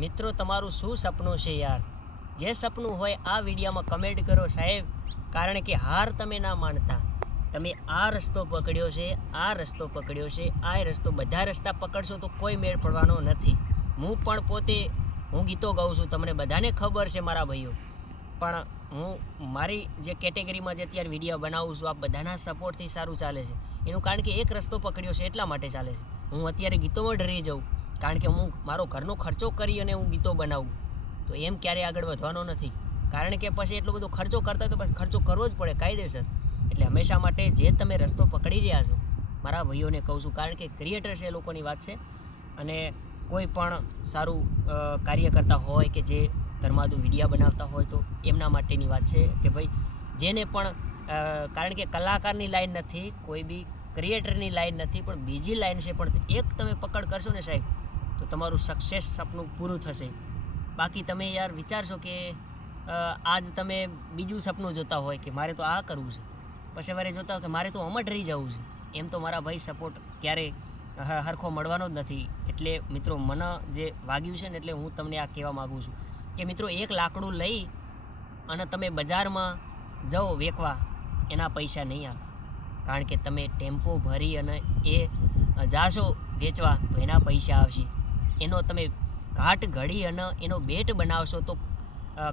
મિત્રો તમારું શું સપનું છે યાર? જે સપનું હોય આ વિડીયોમાં કમેન્ટ કરો સાહેબ, કારણ કે હાર તમે ના માનતા. તમે આ રસ્તો પકડ્યો છે, આ રસ્તો પકડ્યો છે, આ રસ્તો, બધા રસ્તા પકડશો તો કોઈ મેળ પડવાનો નથી. હું પણ પોતે ગીતો ગાઉં છું, તમને બધાને ખબર છે મારા ભાઈઓ, પણ હું મારી જે કેટેગરીમાં જે અત્યારે વિડીયો બનાવું છું આ બધાના સપોર્ટથી સારું ચાલે છે. એનું કારણ કે એક રસ્તો પકડ્યો છે એટલા માટે ચાલે છે. હું અત્યારે ગીતોમાં ડરી જાઉં કારણ કે હું મારો ઘરનો ખર્ચો કરી અને હું ગીતો બનાવું, તો એમ ક્યારેય આગળ વધવાનો નથી. કારણ કે પછી એટલો બધો ખર્ચો કરતા હોય તો પછી ખર્ચો કરવો જ પડે કાયદેસર. એટલે હંમેશા માટે જે તમે રસ્તો પકડી રહ્યા છો મારા ભાઈઓને કહું છું, કારણ કે ક્રિએટર છે એ લોકોની વાત છે, અને કોઈ પણ સારું કાર્ય કરતા હોય કે જે ધર્માદુ વિડીયા બનાવતા હોય તો એમના માટેની વાત છે કે ભાઈ જેને પણ કારણ કે કલાકારની લાઈન નથી, કોઈ બી ક્રિએટરની લાઈન નથી, પણ બીજી લાઈન છે, પણ એક તમે પકડ કરશો ને સાહેબ તો તમારું સક્સેસ સપનું પૂરું થશે. બાકી તમે યાર વિચારશો કે આજ તમે બીજું સપનું જોતા હોય કે મારે તો આ કરવું છે, પછી વારે જોતા હોય કે મારે તો અમટ રહી જવું છે, એમ તો મારા ભાઈ સપોર્ટ ક્યારેય હરખો મળવાનો જ નથી. એટલે મિત્રો મને જે વાગ્યું છે ને એટલે હું તમને આ કહેવા માગું છું કે મિત્રો એક લાકડું લઈ અને તમે બજારમાં જાઓ વેચવા, એના પૈસા નહીં આવે, કારણ કે તમે ટેમ્પો ભરી અને એ જાશો વેચવા તો એના પૈસા આવશે. એનો તમે ઘાટ ઘડી અને એનો બેટ બનાવશો તો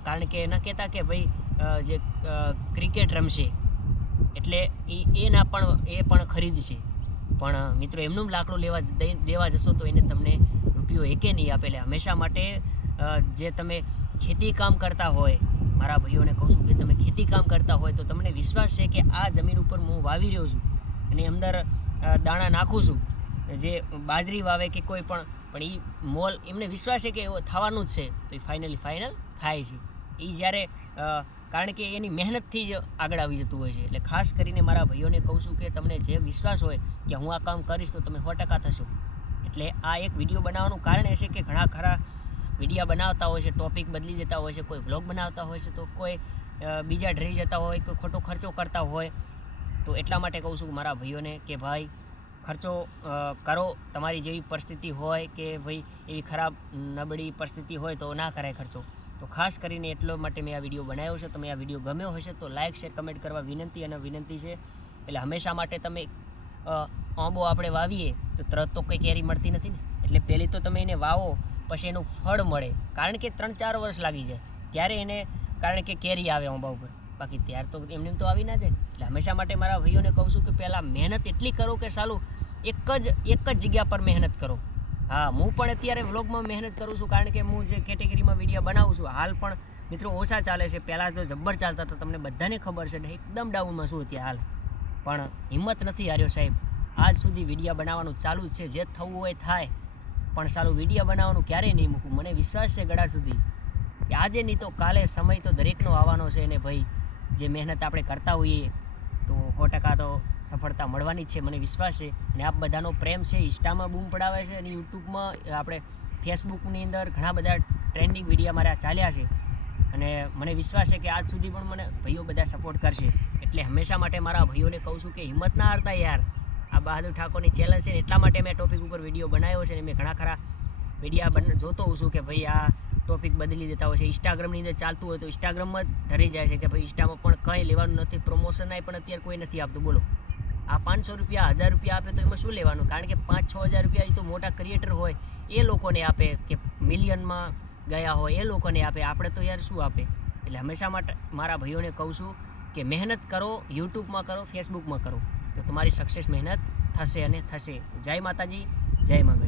કારણ કે ન કહેતા કે ભાઈ જે ક્રિકેટ રમશે એટલે એ પણ ખરીદશે, પણ મિત્રો એમનું લાકડું દેવા જશો તો એને તમને રૂપિયો એકે નહીં આપે. એટલે હંમેશા માટે જે તમે ખેતી કામ કરતા હોય મારા ભાઈઓને કહું છું કે તમે ખેતી કામ કરતા હોય તો તમને વિશ્વાસ છે કે આ જમીન ઉપર હું વાવી રહ્યો છું અને અંદર દાણા નાખું છું, જે બાજરી વાવે કે કોઈ પણ એ મોલ એમને વિશ્વાસ છે કે થવાનું જ છે, તો એ ફાઇનલ થાય છે. એ જ્યારે કારણ કે એની મહેનતથી જ આગળ આવી જતું હોય છે. એટલે ખાસ કરીને મારા ભાઈઓને કહું છું કે તમને જે વિશ્વાસ હોય કે હું આ કામ કરીશ તો તમે 100% થશો. એટલે આ એક વિડીયો બનાવવાનું કારણ એ છે કે ઘણા ખરા વિડીયા બનાવતા હોય છે, ટોપિક બદલી દેતા હોય છે, કોઈ વ્લોગ બનાવતા હોય છે તો કોઈ બીજા ડરી જતા હોય, કોઈ ખોટો ખર્ચો કરતા હોય, તો એટલા માટે કહું છું મારા ભાઈઓને કે ભાઈ ખર્ચો કરો. તમારી જેવી પરિસ્થિતિ હોય કે ભાઈ એવી ખરાબ નબળી પરિસ્થિતિ હોય તો ના કરાય ખર્ચો. તો ખાસ કરીને એટલો માટે મેં આ વિડીયો બનાવ્યો છે. તમે આ વિડીયો ગમ્યો હશે તો લાઇક શેર કમેન્ટ કરવા વિનંતી છે. એટલે હંમેશા માટે તમે આંબો આપણે વાવીએ તો તરત તો કંઈ કેરી મળતી નથી ને, એટલે પહેલી તો તમે એને વાવો પછી એનું ફળ મળે, કારણ કે 3-4 વર્ષ લાગી જાય ત્યારે એને, કારણ કે કેરી આવે આંબા ઉપર, બાકી ત્યાર તો એમને તો આવી ના જાય ને. એટલે હંમેશા માટે મારા ભાઈઓને કહું છું કે પહેલાં મહેનત એટલી કરો કે સાલું એક જ જગ્યા પર મહેનત કરો. હા, હું પણ અત્યારે વ્લોગમાં મહેનત કરું છું, કારણ કે હું જે કેટેગરીમાં વિડીયો બનાવું છું હાલ પણ મિત્રો ઓછા ચાલે છે. પહેલાં તો જબ્બર ચાલતા હતા, તમને બધાને ખબર છે, એકદમ ડાઉનમાં છું અત્યારે હાલ, પણ હિંમત નથી હાર્યો સાહેબ. આજ સુધી વિડીયો બનાવવાનું ચાલુ જ છે, જે થવું હોય થાય, પણ સારું વિડીયો બનાવવાનું ક્યારેય નહીં મૂકું. મને વિશ્વાસ છે ગળા સુધી કે આજે નહીં તો કાલે સમય તો દરેકનો આવવાનો છે, અને ભાઈ જે મહેનત આપણે કરતા હોઈએ તો 100% તો સફળતા મળવાની જ છે, મને વિશ્વાસ છે. અને આપ બધાનો પ્રેમ છે, ઇન્સ્ટામાં બૂમ પડાવે છે અને યુટ્યુબમાં આપણે ફેસબુકની અંદર ઘણા બધા ટ્રેન્ડિંગ વિડીયો મારા ચાલ્યા છે, અને મને વિશ્વાસ છે કે આજ સુધી પણ મને ભાઈઓ બધા સપોર્ટ કરશે. એટલે હંમેશા માટે મારા ભાઈઓને કહું છું કે હિંમત ના હારતા યાર. આ બહાદુર ઠાકોરની ચેલેન્જ છે, એટલા માટે મેં ટોપિક ઉપર વિડીયો બનાવ્યો છે, અને મેં ઘણા ખરા વિડીયા જોતો હોઉં છું કે ભાઈ આ ટોપિક બદલી દેતા હોય છે. ઇન્સ્ટાગ્રામની અંદર ચાલતું હોય તો ઇન્સ્ટાગ્રામમાં જ ધરી જાય છે કે ભાઈ ઇન્સ્ટામાં પણ કંઈ લેવાનું નથી, પ્રમોશન પણ અત્યારે કોઈ નથી આપતું. બોલો, આ 500 રૂપિયા 1000 રૂપિયા આપે તો એમાં શું લેવાનું? કારણ કે 5-6 હજાર રૂપિયા એ તો મોટા ક્રિએટર હોય એ લોકોને આપે, કે મિલિયનમાં ગયા હોય એ લોકોને આપે, આપણે તો યાર શું આપે. એટલે હંમેશા માટે મારા ભાઈઓને કહું છું કે મહેનત કરો, યુટ્યુબમાં કરો, ફેસબુકમાં કરો, તો તમારી સક્સેસ મહેનત થશે અને થશે. જય માતાજી, જય મા.